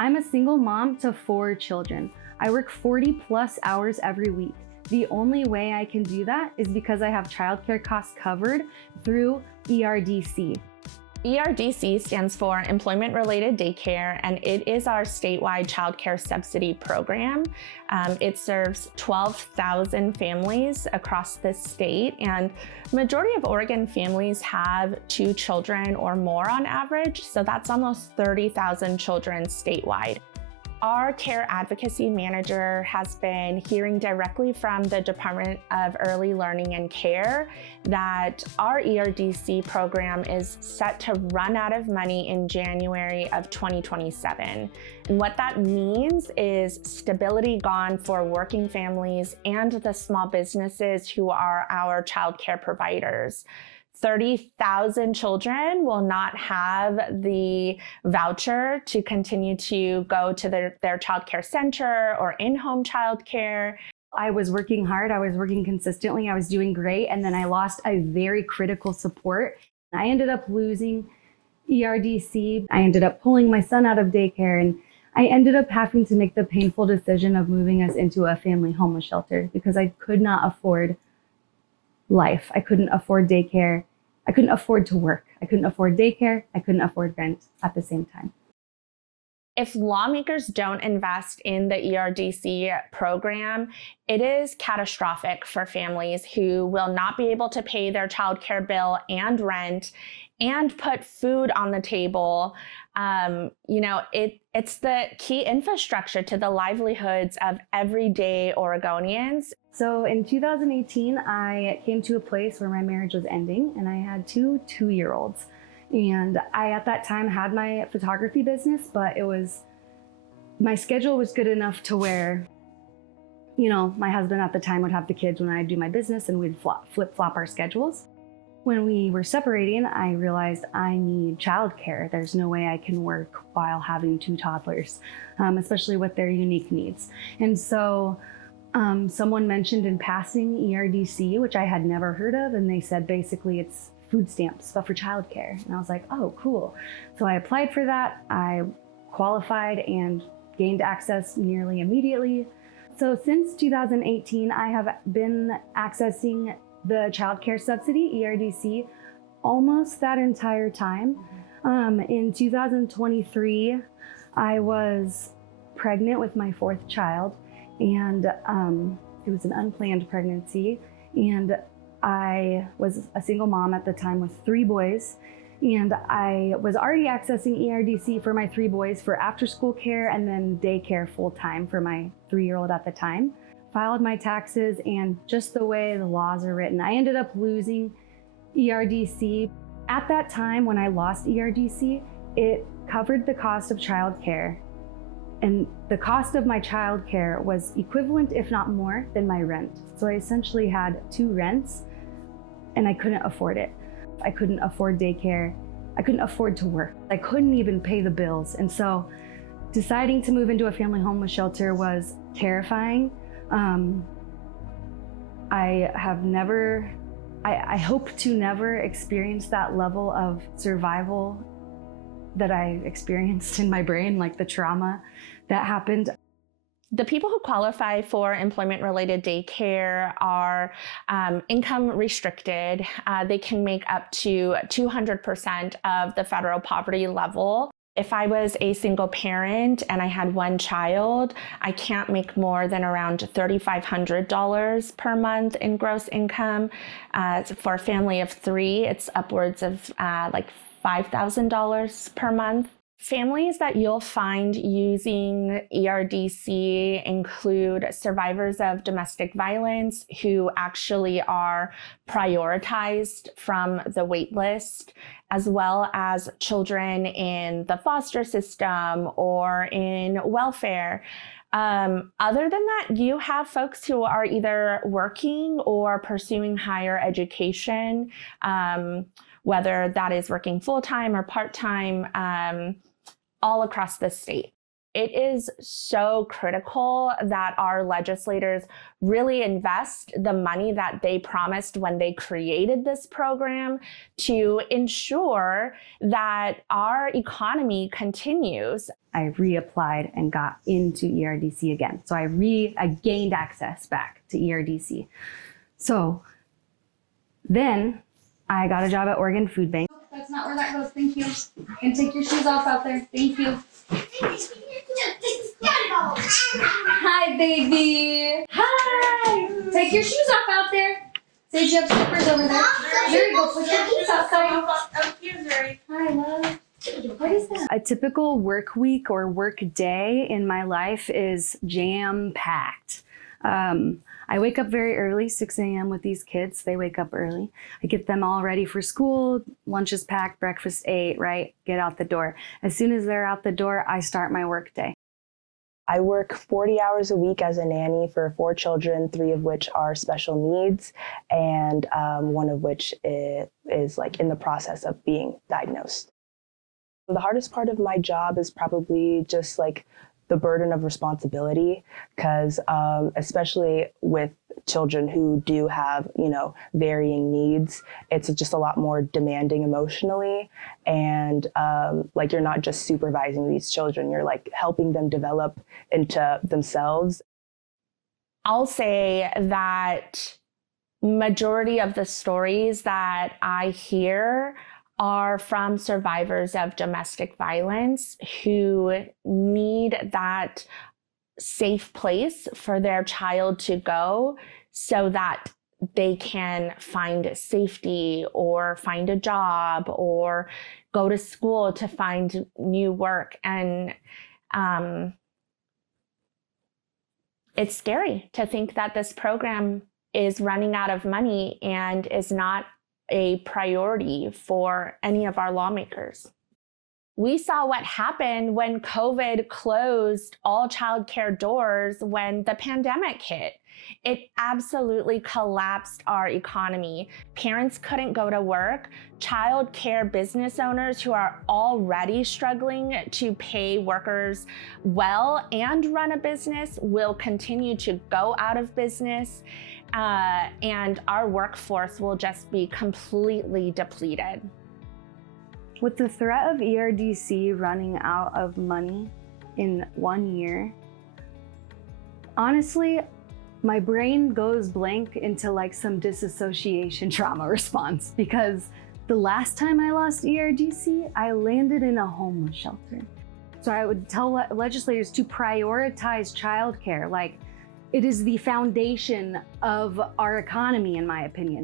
I'm a single mom to 4 children. I work 40 plus hours every week. The only way I can do that is because I have childcare costs covered through ERDC. ERDC stands for Employment Related Daycare, and it is our statewide childcare subsidy program. It serves 12,000 families across the state, and majority of Oregon families have 2 children or more on average, so that's almost 30,000 children statewide. Our care advocacy manager has been hearing directly from the Department of Early Learning and Care that our ERDC program is set to run out of money in January of 2027. And what that means is stability gone for working families and the small businesses who are our childcare providers. 30,000 children will not have the voucher to continue to go to their childcare center or in-home childcare. I was working hard, I was working consistently, I was doing great, and then I lost a very critical support. I ended up losing ERDC. I ended up pulling my son out of daycare, and I ended up having to make the painful decision of moving us into a family homeless shelter because I could not afford life. I couldn't afford daycare. I couldn't afford to work. I couldn't afford daycare. I couldn't afford rent at the same time. If lawmakers don't invest in the ERDC program, it is catastrophic for families who will not be able to pay their childcare bill and rent and put food on the table. It's the key infrastructure to the livelihoods of everyday Oregonians. So in 2018, I came to a place where my marriage was ending, and I had 2 two-year-olds. And I, at that time, had my photography business, but my schedule was good enough to where, my husband at the time would have the kids when I'd do my business, and we'd flip-flop our schedules. When we were separating, I realized I need childcare. There's no way I can work while having 2 toddlers, especially with their unique needs. And so someone mentioned in passing ERDC, which I had never heard of, and they said basically it's food stamps, but for childcare. And I was like, oh, cool. So I applied for that. I qualified and gained access nearly immediately. So since 2018, I have been accessing the childcare subsidy, ERDC, almost that entire time. In 2023, I was pregnant with my 4th child, and it was an unplanned pregnancy. And I was a single mom at the time with 3 boys. And I was already accessing ERDC for my 3 boys for after school care and then daycare full time for my 3-year-old at the time. Filed my taxes, and just the way the laws are written, I ended up losing ERDC. At that time when I lost ERDC, it covered the cost of childcare. And the cost of my childcare was equivalent, if not more, than my rent. So I essentially had 2 rents, and I couldn't afford it. I couldn't afford daycare. I couldn't afford to work. I couldn't even pay the bills. And so deciding to move into a family homeless shelter was terrifying. I hope to never experience that level of survival that I experienced in my brain, like the trauma that happened. The people who qualify for employment-related daycare are income restricted. They can make up to 200% of the federal poverty level. If I was a single parent and I had 1 child, I can't make more than around $3,500 per month in gross income. For a family of 3, it's upwards of like $5,000 per month. Families that you'll find using ERDC include survivors of domestic violence who actually are prioritized from the wait list, as well as children in the foster system or in welfare. Other than that, you have folks who are either working or pursuing higher education, whether that is working full-time or part-time, all across the state. It is so critical that our legislators really invest the money that they promised when they created this program to ensure that our economy continues. I reapplied and got into ERDC again. So I gained access back to ERDC. So then I got a job at Oregon Food Bank. That's not where that goes, thank you. And take your shoes off out there, thank you. Hi, baby. Hi. Take your shoes off out there. Say you have slippers over there. There you go, put your shoes outside. Hi, love. What is that? A typical work week or work day in my life is jam-packed. I wake up very early, 6 a.m. with these kids. They wake up early. I get them all ready for school. Lunch is packed, breakfast 8, right? Get out the door. As soon as they're out the door, I start my work day. I work 40 hours a week as a nanny for 4 children, 3 of which are special needs, and 1 of which is like in the process of being diagnosed. The hardest part of my job is probably just like the burden of responsibility, because especially with children who do have, varying needs, it's just a lot more demanding emotionally. And like, you're not just supervising these children, you're like helping them develop into themselves. I'll say that majority of the stories that I hear are from survivors of domestic violence who need that safe place for their child to go so that they can find safety or find a job or go to school to find new work. And it's scary to think that this program is running out of money and is not a priority for any of our lawmakers. We saw what happened when COVID closed all childcare doors when the pandemic hit. It absolutely collapsed our economy. Parents couldn't go to work. Childcare business owners who are already struggling to pay workers well and run a business will continue to go out of business. And our workforce will just be completely depleted. With the threat of ERDC running out of money in 1 year, honestly, my brain goes blank into like some disassociation trauma response, because the last time I lost ERDC, I landed in a homeless shelter. So I would tell legislators to prioritize childcare. Like, it is the foundation of our economy, in my opinion.